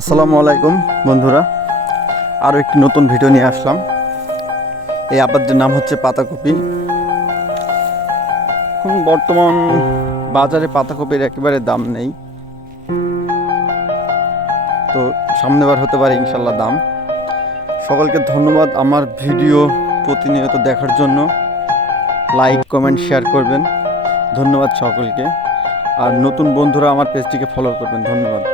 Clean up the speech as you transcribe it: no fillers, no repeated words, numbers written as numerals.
আসসালামু আলাইকুম বন্ধুরা, আরও একটি নতুন ভিডিও নিয়ে আসলাম। এই আবাদটির নাম হচ্ছে পাতাকপি। এখন বর্তমান বাজারে পাতাকপির একেবারে দাম নেই, তো সামনেবার হতে পারে ইনশাল্লাহ দাম। সকলকে ধন্যবাদ আমার ভিডিও প্রতিনিয়ত দেখার জন্য। লাইক, কমেন্ট, শেয়ার করবেন। ধন্যবাদ সকলকে। আর নতুন বন্ধুরা আমার পেজটিকে ফলো করবেন। ধন্যবাদ।